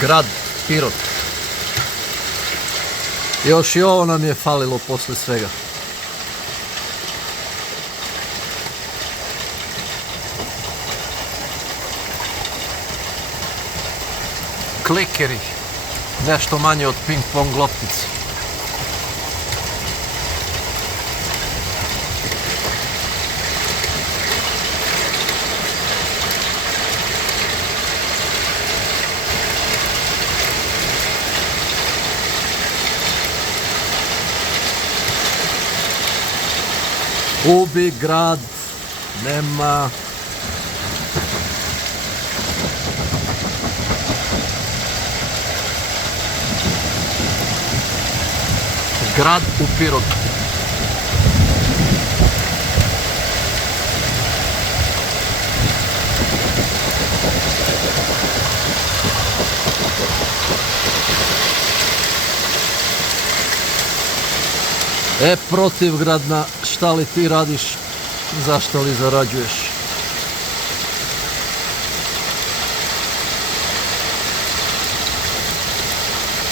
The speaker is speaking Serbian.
grad Pirot. Još i ovo nam je falilo posle svega. Klikeri, nešto manje od ping pong loptice. Ubi grad, nema. Grad u Pirotu. Protivgradna, šta li ti radiš, zašto li zarađuješ?